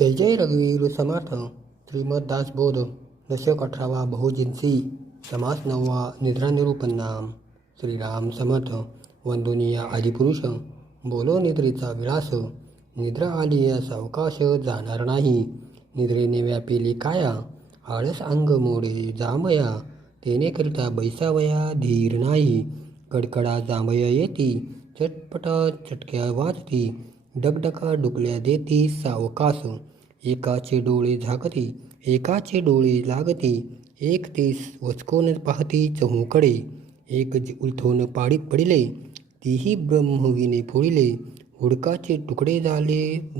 जय जय रघुवीर समर्थ. श्रीमद दासबोध. दशक 18वा. बहुजिन्सी. समास 9वा. निद्रा निरूपण नाम. श्रीराम समर्थ. वंदनीय आदिपुरुष. बोलो निद्रेचा विलास. निद्रा आली सावकाश जाणार नाही. निद्रेने व्यापिले काया. आळस अंग मोडे जांभया. तेने करिता बैसावया धीर नाही. कडकडा जांभया येती. चटपटा चटक्या वाजती. डगडगा डुकल्या देती सावकाश. एकाचे डोळे झाकती. एकाचे डोळे लागती. एक ते वचकोन पाहती चहूकडे. एक उलथून पाडीत पडिले. तीही ब्रह्मविने फोडिले. हुडकाचे तुकडे झाले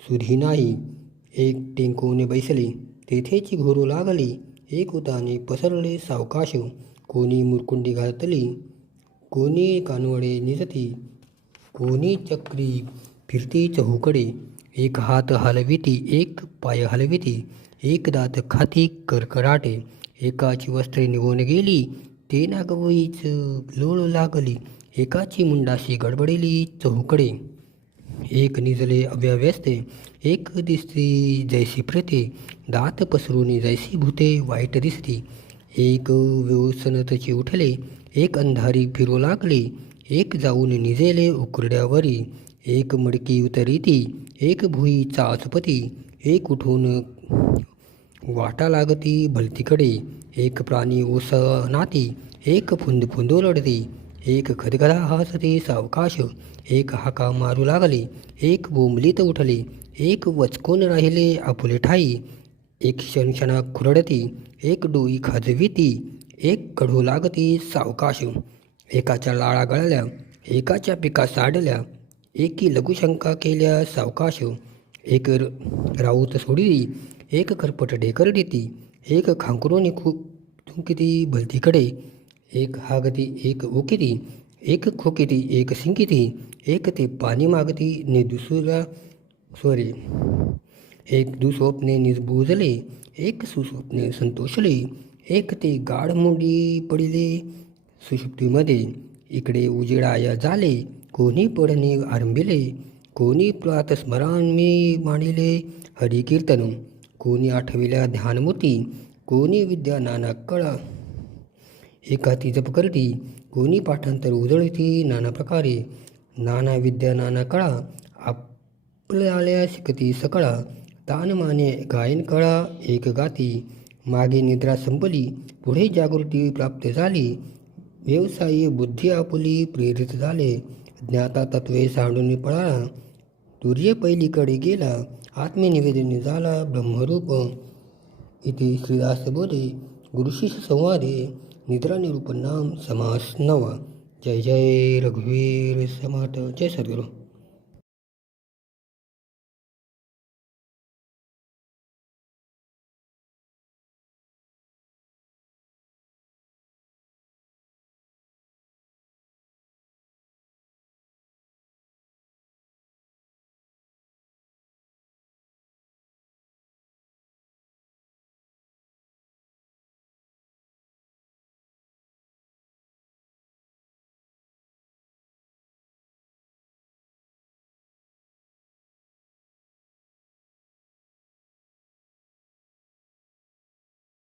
सुधी नाही. एक टेंकून बैसले. तेथेची घोरू लागली. एक उताने पसरले सावकाश. कोणी मुरकुंडी घातली. कोणी कानवडे निजती. कोणी चक्री फिरती चहूकडे. एक हात हलविती. एक पाय हलविती. एक दात खाती करकराटे. एकाची वस्त्रे निघून गेली. ते नागवईच लोळ लागली. एकाची मुंडाशी गडबडली चहूकडे. एक निजले अव्यवस्थे. एक दिसती जैसी प्रेते. दात पसरून जैसी भूते वाईट दिसती. एक व्यसनतची उठले. एक अंधारी फिरू लागली. एक जाऊन निजेले उकरड्यावरी. एक मडकी उतरीती. एक भुई चाचपती. एक उठून वाटा लागती भलतीकडे. एक प्राणी ओसनाती. एक फुंद ओरडती. एक खदखदा हसते सावकाश. एक हाका मारू लागले. एक बोंबलीत उठले. एक वचकून राहिले आपुले ठाई. एक क्षणक्षणा खुरडती. एक डोई खाजविती. एक कढू लागती सावकाश. एकाच्या लाळा गळल्या. एकाच्या पिका साडल्या. एकी लघुशंका केल्या सावकाश. एक राऊत सोडली. एक खरपट ढेकर देती. एक खांकरोनी थुंकिती भलतीकडे. एक हागती. एक ओकिती. एक खोकिती. एक शिंकिती. एक ते पाणी मागती दुसरा स्वरे. एक दुस्वप्ने निजबुजले. एक सुस्वप्ने संतोषले. एक ते गाढ मुंडी पडिले सुषुप्तीमध्ये. इकडे उजेडाया झाले. कोणी पडणे आरंभिले. कोणी प्रातस्मरण मी मांडिले हरिकीर्तन. कोणी आठविल्या ध्यानमूर्ती. कोणी विद्या नाना कळा एकाती जप करती. कोणी पाठांतर उजळती नाना प्रकारे. नाना विद्या नाना कळा आपल्याला शिकती सकळा. तान माने गायन कळा एक गाती. मागे निद्रा संपली. पुढे जागृती प्राप्त झाली. व्यवसायी बुद्धी आपुली प्रेरित झाले. ज्ञाता तत्वे सांडून पळाला. तुर्य पहिलीकडे गेला. आत्मनिवेदन झाला ब्रह्मरूप. इति श्रीदासबोधे गुरुशिष्य संवादे निद्रा निरूपण नाम समास 9वा. जय जय रघुवीर समर्थ. जय सद्गुरू.